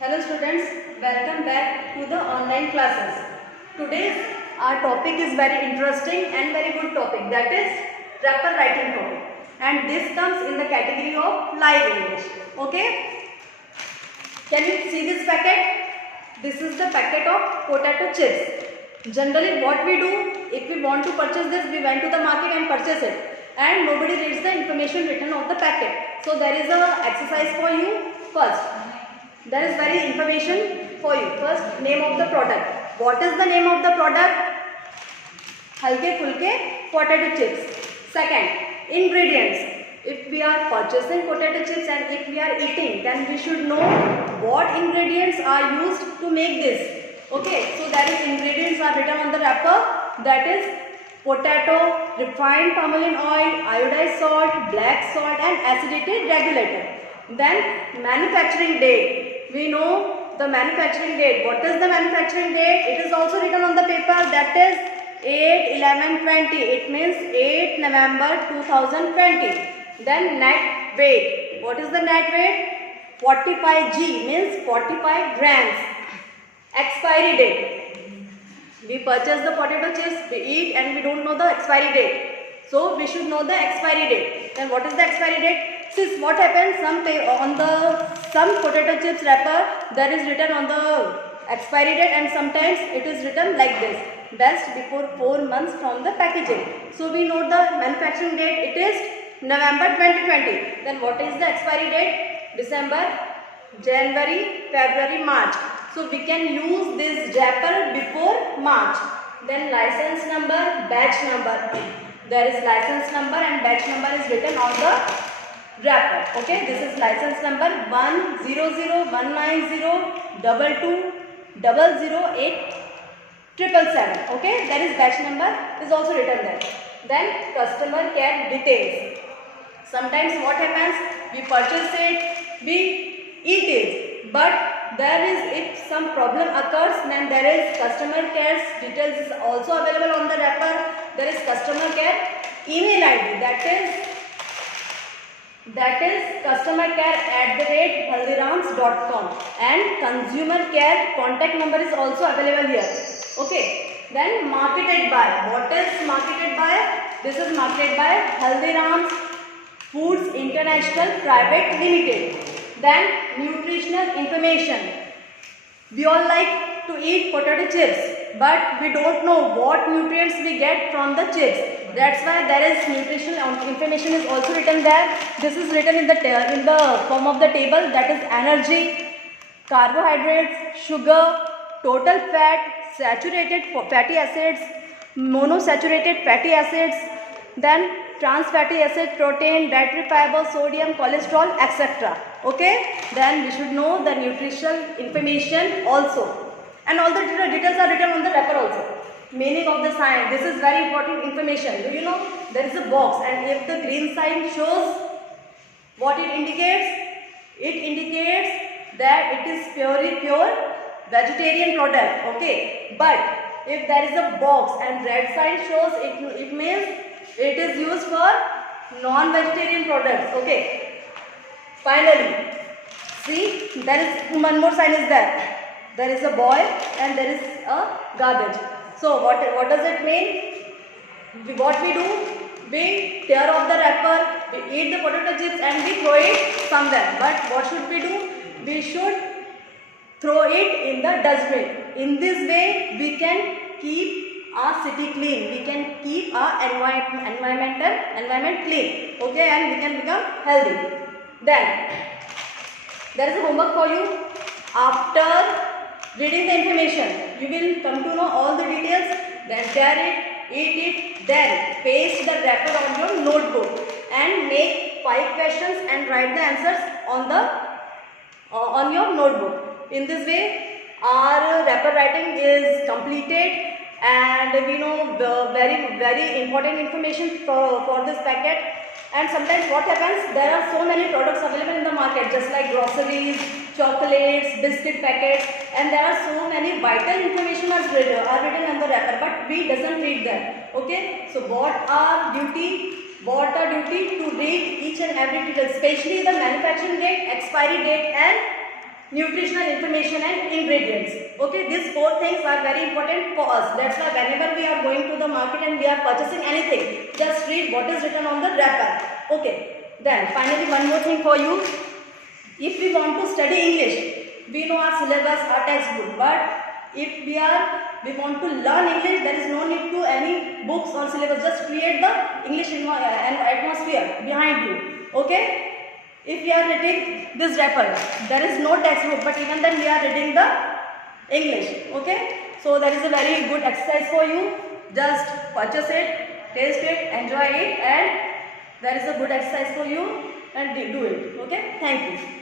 Hello students, welcome back to the online classes. Today's our topic is very interesting and very good topic, that is wrapper writing topic, and this comes in the category of live English. Okay, can you see this packet? This is the packet of potato chips. Generally what we do, if we want to purchase this, we went to the market and purchase it, and nobody reads the information written on the packet. So there is a exercise for you. First, there is very information for you. First, name of the product. What is the name of the product? Halke fulke potato chips. Second, ingredients. If we are purchasing potato chips and if we are eating, then we should know what ingredients are used to make this. Okay, so that is ingredients are written on the wrapper. That is potato, refined palm oil, iodized salt, black salt and acidity regulator. Then manufacturing date. We know the manufacturing date. What is the manufacturing date? It is also written on the paper. That is 8/11/20. It means 8 November 2020. Then net weight. What is the net weight? 45 g means 45 grams. Expiry date. We purchase the potato chips, we eat and we don't know the expiry date. So we should know the expiry date. Then what is the expiry date? Since what happens, some potato chips wrapper there is written on the expiry date, and sometimes it is written like this: best before 4 months from the packaging. So we know the manufacturing date. It is November 2020. Then what is the expiry date? December, January, February, March. So we can use this wrapper before March. Then license number, batch number. There is license number and batch number is written on the wrapper. Okay, this is license number 100190222808777. Okay, there is batch number is also written there. Then customer care details. Sometimes what happens, we purchase it, we eat it, but there is, if some problem occurs, then there is customer care details is also available on the wrapper. There is customer care email ID, that is customercare@haldirams.com, and consumer care contact number is also available here. Okay, then marketed by. What is marketed by? This is marketed by Haldirams Foods International Private Limited. Then nutritional information. We all like to eat potato chips, but we don't know what nutrients we get from the chips. That's why there is nutritional information is also written there. This is written in the form of the table. That is energy, carbohydrates, sugar, total fat, saturated fatty acids, monosaturated fatty acids, then trans fatty acid, protein, dietary fiber, sodium, cholesterol, etc. Okay, then we should know the nutritional information also, and all the details are written on the wrapper also. Meaning of the sign. This is very important information. Do you know there is a box, and if the green sign shows, what it indicates? It indicates that it is pure vegetarian product. Okay, but if there is a box and red sign shows, it means it is used for non-vegetarian products. Okay. Finally, see, there is one more sign is there. There is a boy and there is a garbage. So what does it mean? What we do? We tear off the wrapper, we eat the potato chips and we throw it somewhere. But what should we do? We should throw it in the dustbin. In this way, we can keep our city clean. We can keep our environment clean. Okay, and we can become healthy. Then there is a homework for you. After reading the information, you will come to know all the details. Then tear it, eat it, then paste the wrapper on your notebook and make 5 questions and write the answers on your notebook. In this way, our wrapper writing is completed, and we know the very important information for this packet. And sometimes what happens, there are so many products available in the market, just like groceries, chocolates, biscuit packets, and there are so many vital information are written on the wrapper, but we doesn't read them. Okay, so what our duty to read each and every detail, especially the manufacturing date, expiry date and nutritional information and ingredients. Okay, these 4 things are very important for us. That's why whenever we are going to the market and we are purchasing anything, just read what is written on the wrapper. Okay, then finally one more thing for you. If we want to study English, we know our syllabus, our textbook, but if we want to learn English, there is no need to any books or syllabus. Just create the English atmosphere behind you. Okay. If we are reading this wrapper, there is no textbook, but even then we are reading the English. Okay. So that is a very good exercise for you. Just purchase it, taste it, enjoy it, and that is a good exercise for you, and do it. Okay. Thank you.